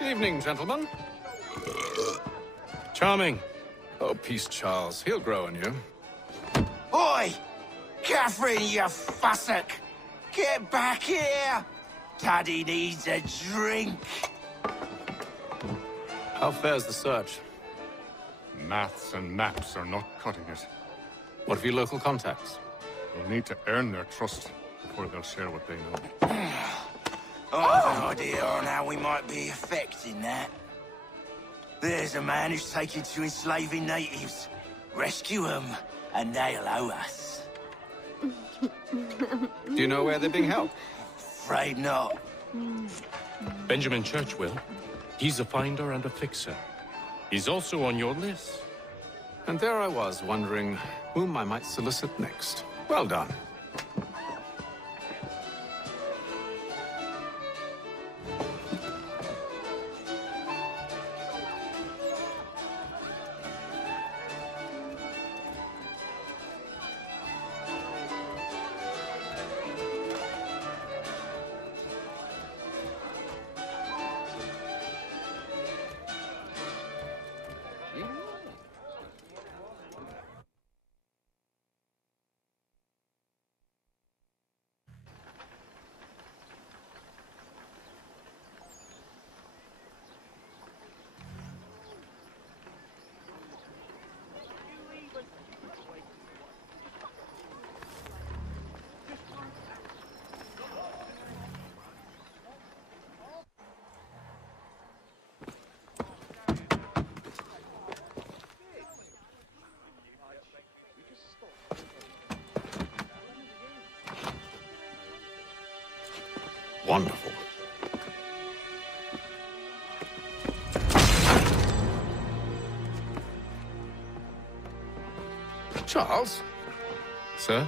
Evening, gentlemen. Charming. Oh, peace, Charles. He'll grow on you. Oi! Catherine, you fussock! Get back here! Daddy needs a drink. How fares the search? Maths and maps are not cutting it. What of your local contacts? We'll need to earn their trust before they'll share what they know. I have an idea on how we might be affecting that. There's a man who's taken to enslaving natives. Rescue them, and they'll owe us. Do you know where they're being held? Afraid not. Benjamin Church will. He's a finder and a fixer. He's also on your list. And there I was, wondering whom I might solicit next. Well done. Wonderful. Charles? Sir?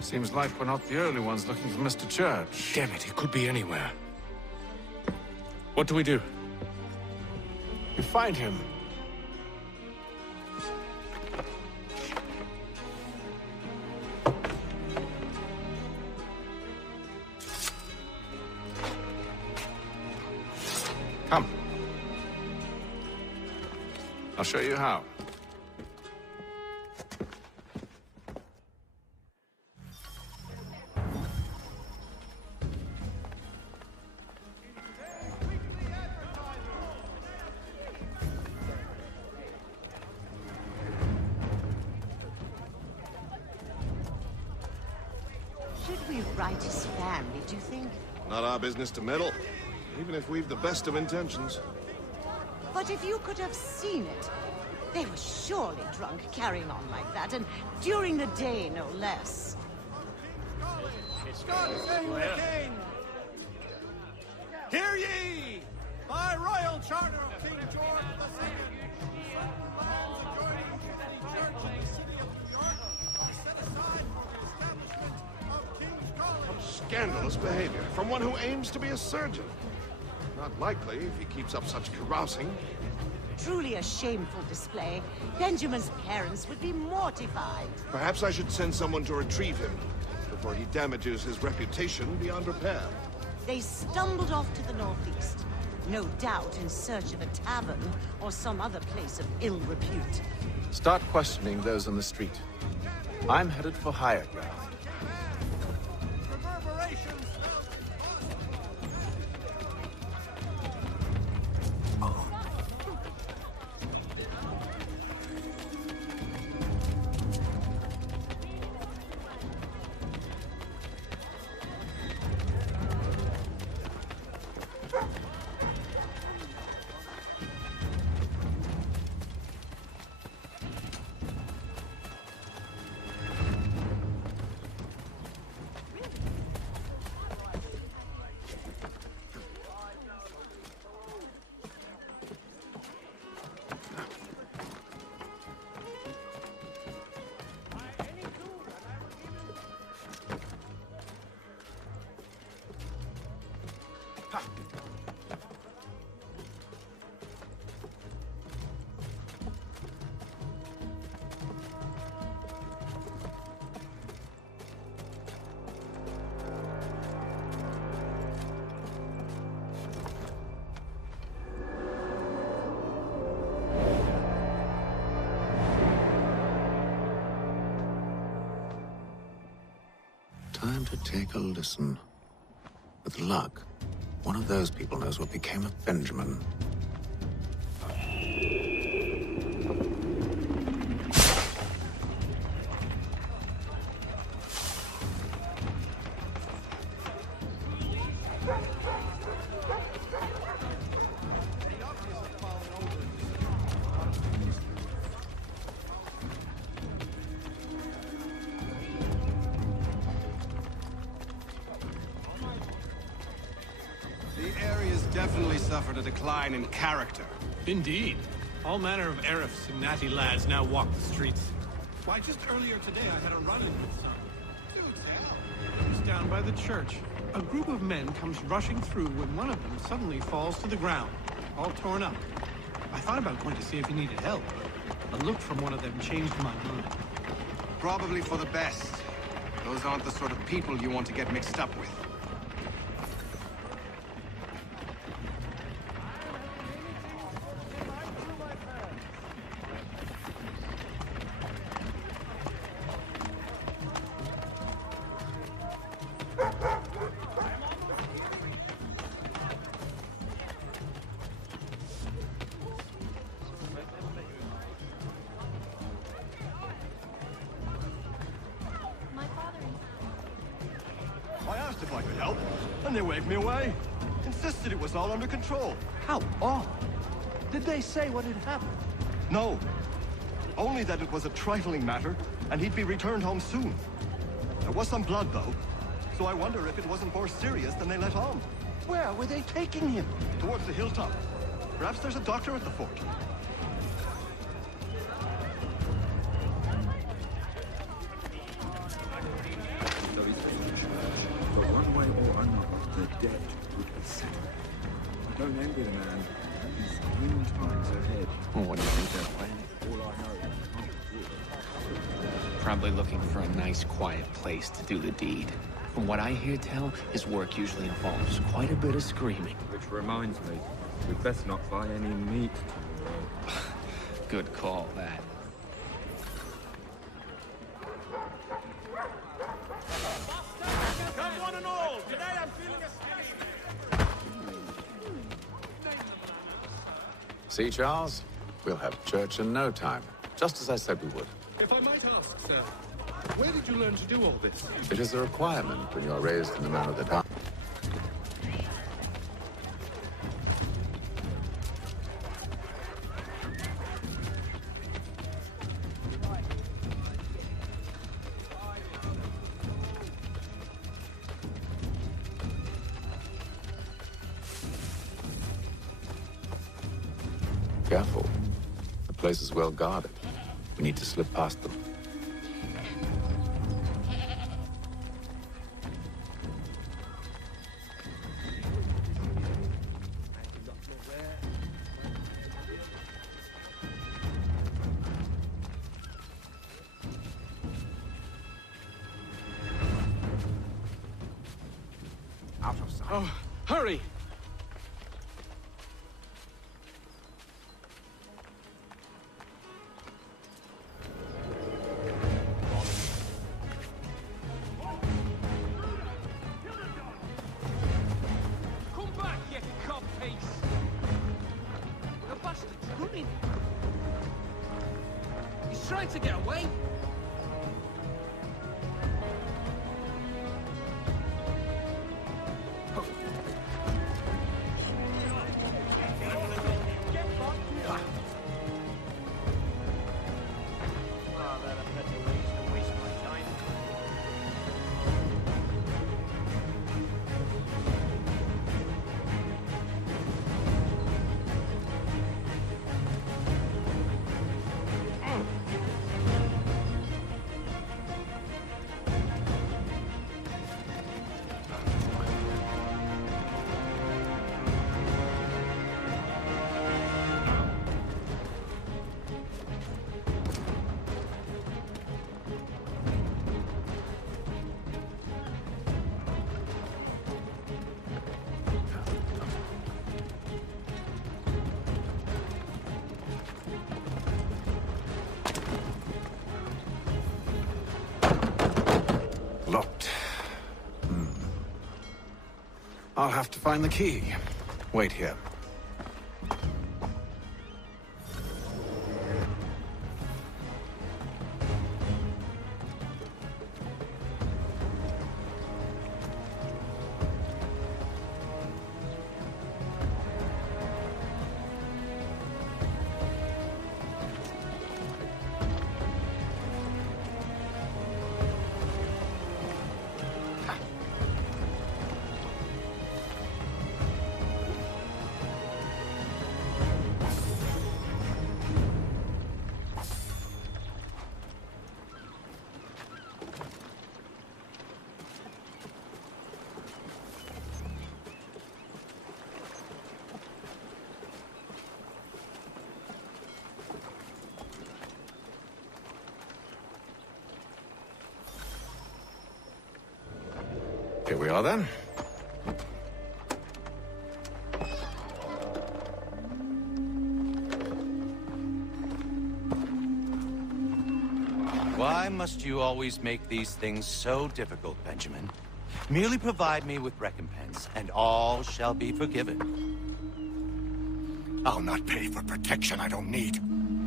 Seems like we're not the only ones looking for Mr. Church. Damn it, he could be anywhere. What do we do? You find him. Come. I'll show you how. Should we write his family, do you think? Not our business to meddle, even if we've the best of intentions. But if you could have seen it, they were surely drunk carrying on like that, and during the day, no less. God save the king! Hear ye! By royal charter of King George II, lands adjoining to the church in the city of New York are set aside for the establishment of King's College. Scandalous behavior from one who aims to be a surgeon. Not likely if he keeps up such carousing. Truly a shameful display. Benjamin's parents would be mortified. Perhaps I should send someone to retrieve him before he damages his reputation beyond repair. They stumbled off to the northeast, no doubt in search of a tavern or some other place of ill repute. Start questioning those on the street. I'm headed for higher ground. Reverberations. Time to take a listen. With luck, one of those people knows what became of Benjamin. Definitely suffered a decline in character. Indeed. All manner of Arifs and natty lads now walk the streets. Why, just earlier today I had a run-in with some. Do tell. It was down by the church. A group of men comes rushing through when one of them suddenly falls to the ground, all torn up. I thought about going to see if he needed help, but a look from one of them changed my mind. Probably for the best. Those aren't the sort of people you want to get mixed up with. I asked if I could help, and they waved me away. Insisted it was all under control. How odd. Did they say what had happened? No. Only that it was a trifling matter, and he'd be returned home soon. There was some blood, though, so I wonder if it wasn't more serious than they let on. Where were they taking him? Towards the hilltop. Perhaps there's a doctor at the fort. Debt would be settled. I don't envy the man. He's green times ahead. Well, what do you think they're planning? All I know is Probably looking for a nice, quiet place to do the deed. From what I hear tell, his work usually involves quite a bit of screaming. Which reminds me, we'd best not buy any meat tomorrow. Good call, that. Come one and all! Today I'm feeling a See, Charles? We'll have church in no time, just as I said we would. If I might ask, sir, where did you learn to do all this? It is a requirement when you're raised in the manner that I... Careful. The place is well guarded. We need to slip past them. Out of sight. Oh, hurry! Trying to get away? I'll have to find the key. Wait here. Here we are, then. Why must you always make these things so difficult, Benjamin? Merely provide me with recompense, and all shall be forgiven. I'll not pay for protection I don't need.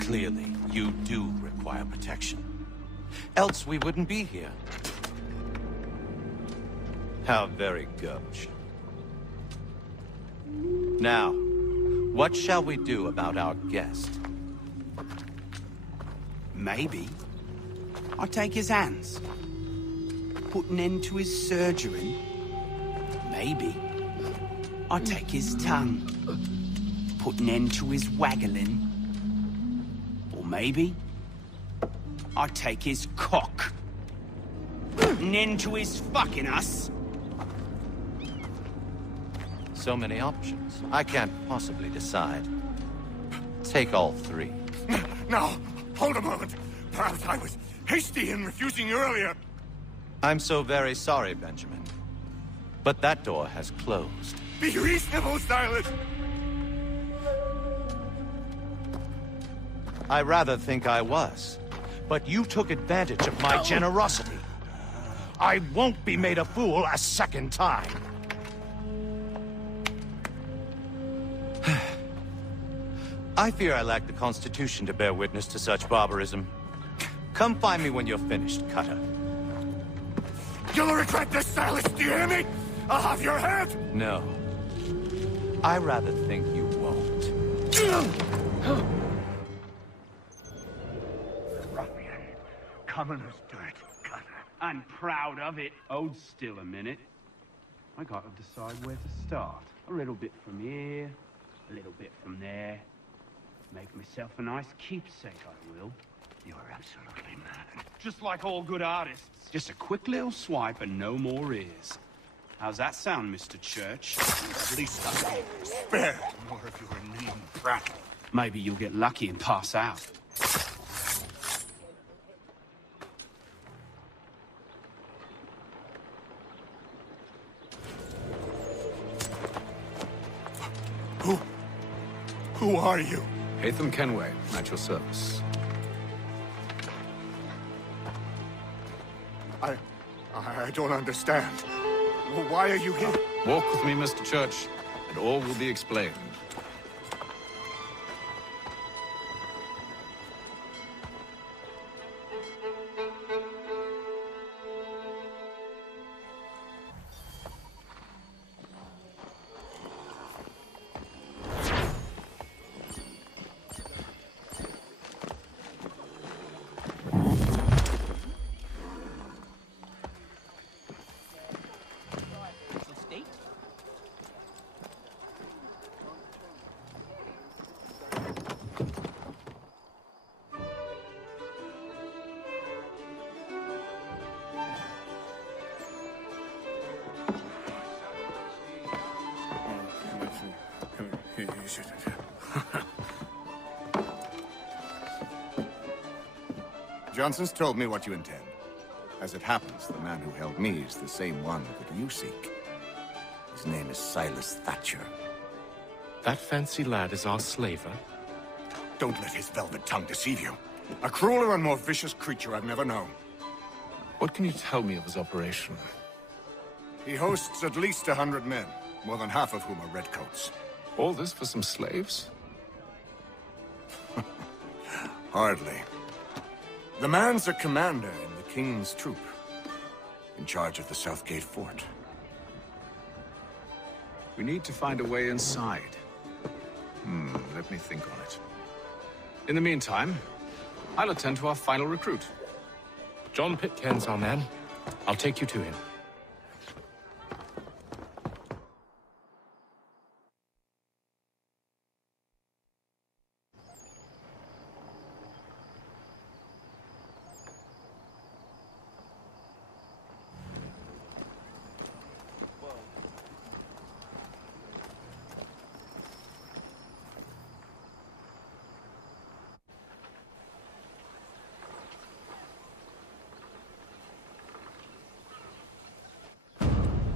Clearly, you do require protection. Else we wouldn't be here. How very gauche. Now, what shall we do about our guest? Maybe I'll take his hands. Put an end to his surgery. Maybe I'll take his tongue. Put an end to his waggling. Or maybe I'll take his cock. Put an end to his fucking us. So many options. I can't possibly decide. Take all three. No, hold a moment. Perhaps I was hasty in refusing you earlier. I'm so very sorry, Benjamin. But that door has closed. Be reasonable, Silas. I rather think I was. But you took advantage of my generosity. I won't be made a fool a second time. I fear I lack the constitution to bear witness to such barbarism. Come find me when you're finished, Cutter. You'll regret this, Silas, do you hear me? I'll have your head! No. I rather think you won't. Ruffian. Commoner's dirt, Cutter. I'm proud of it. Hold still a minute. I gotta decide where to start. A little bit from here, a little bit from there. Make myself a nice keepsake, I will. You're absolutely mad. Just like all good artists. Just a quick little swipe and no more is. How's that sound, Mr. Church? At least I spare more of your mean prattle. Maybe you'll get lucky and pass out. Who are you? Haytham Kenway, at your service. I don't understand. Why are you here? Walk with me, Mr. Church, and all will be explained. Johnson's told me what you intend. As it happens, the man who held me is the same one that you seek. His name is Silas Thatcher. That fancy lad is our slaver? Don't let his velvet tongue deceive you. A crueler and more vicious creature I've never known. What can you tell me of his operation? He hosts at least 100 men. more than half of whom are redcoats. All this for some slaves? Hardly. The man's a commander in the King's troop, in charge of the Southgate Fort. We need to find a way inside. Let me think on it. In the meantime, I'll attend to our final recruit. John Pitcairn's our man. I'll take you to him.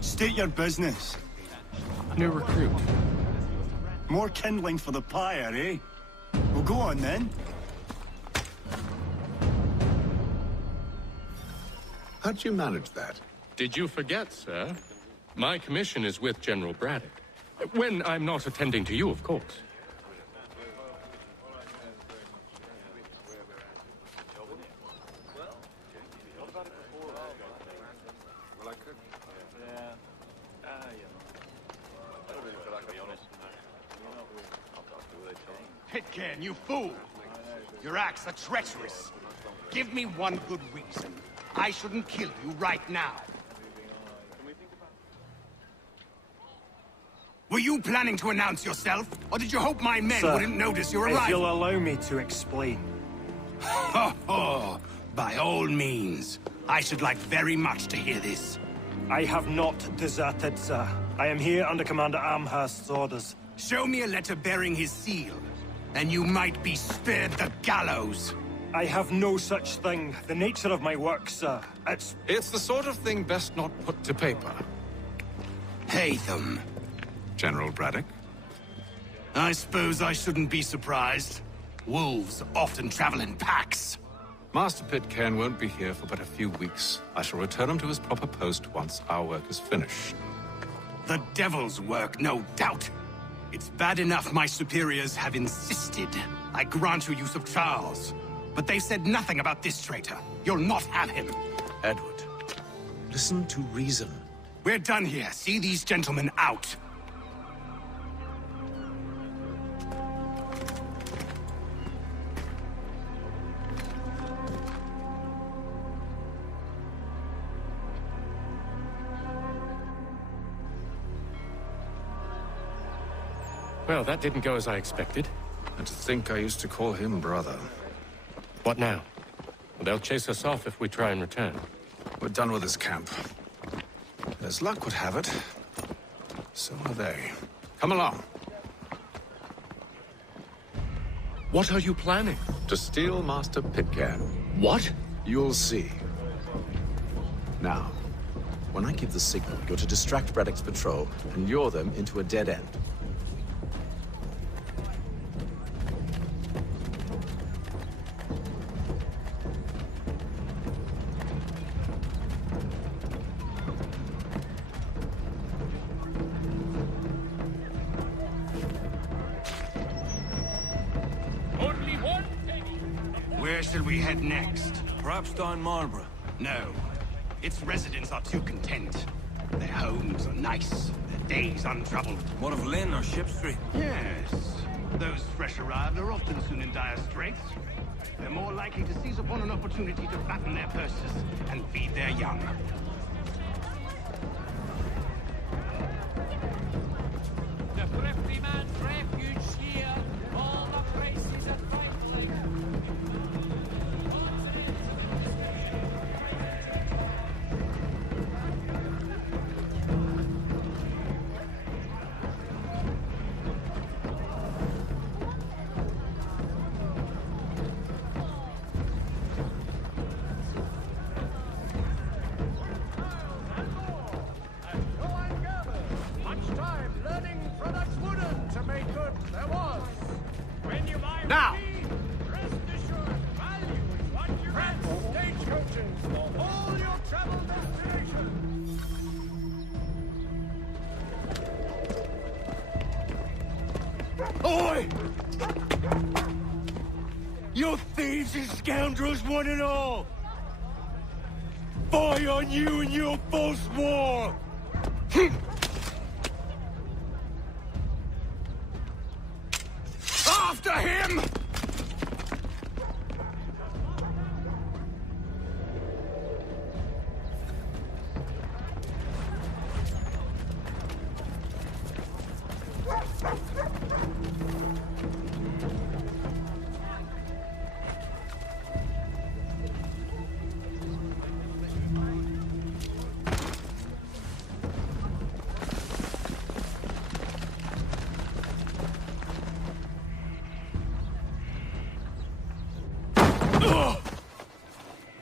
State your business. New recruit. More kindling for the pyre, eh? Well, go on then. How'd you manage that? Did you forget, sir? My commission is with General Braddock. When I'm not attending to you, of course. Pitcairn, you fool! Your acts are treacherous. Give me one good reason. I shouldn't kill you right now. Were you planning to announce yourself, or did you hope my men wouldn't notice your arrival? If you'll allow me to explain. Oh, by all means. I should like very much to hear this. I have not deserted, sir. I am here under Commander Amherst's orders. Show me a letter bearing his seal, and you might be spared the gallows. I have no such thing. The nature of my work, sir, It's the sort of thing best not put to paper. Haytham. General Braddock? I suppose I shouldn't be surprised. Wolves often travel in packs. Master Pitcairn won't be here for but a few weeks. I shall return him to his proper post once our work is finished. The devil's work, no doubt. It's bad enough my superiors have insisted I grant you use of Charles. But they've said nothing about this traitor. You'll not have him. Edward, listen to reason. We're done here. See these gentlemen out. Well, that didn't go as I expected. And to think I used to call him brother. What now? They'll chase us off if we try and return. We're done with this camp. As luck would have it, so are they. Come along. What are you planning? To steal Master Pitcairn. What? You'll see. Now, when I give the signal, you're to distract Braddock's patrol and lure them into a dead end. Where shall we head next? Perhaps down Marlborough. No. Its residents are too content. Their homes are nice, their days untroubled. What of Lynn or Ship Street? Yes. Those fresh arrived are often soon in dire straits. They're more likely to seize upon an opportunity to fatten their purses and feed their young. The thrifty man's refuge here. All the prices are trifling. Now! Rest assured, value is what you rent. Stagecoaches for all your travel destinations. Oi! You thieves and scoundrels, one and all! Fie on you and your false war! After him!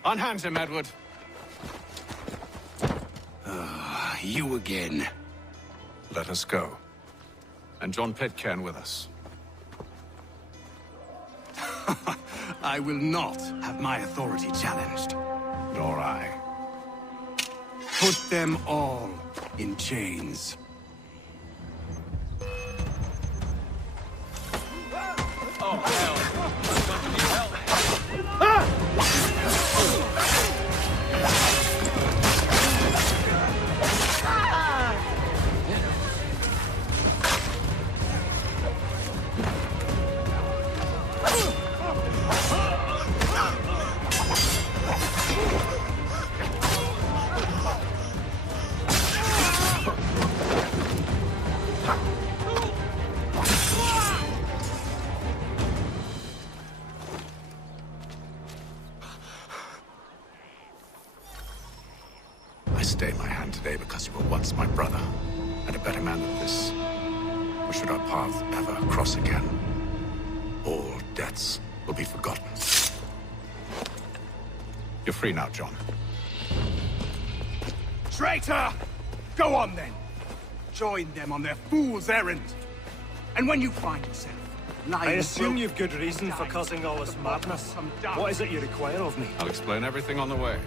Unhand him, Edward. You again. Let us go. And John Pitcairn with us. I will not have my authority challenged. Nor I. Put them all in chains. Oh, hell. I stayed my hand today because you were once my brother, and a better man than this. Or should our paths ever cross again, all debts will be forgotten. You're free now, John. Traitor! Go on then. Join them on their fool's errand. And when you find yourself lying... I assume you've good reason for causing all this madness. What is it you require of me? I'll explain everything on the way.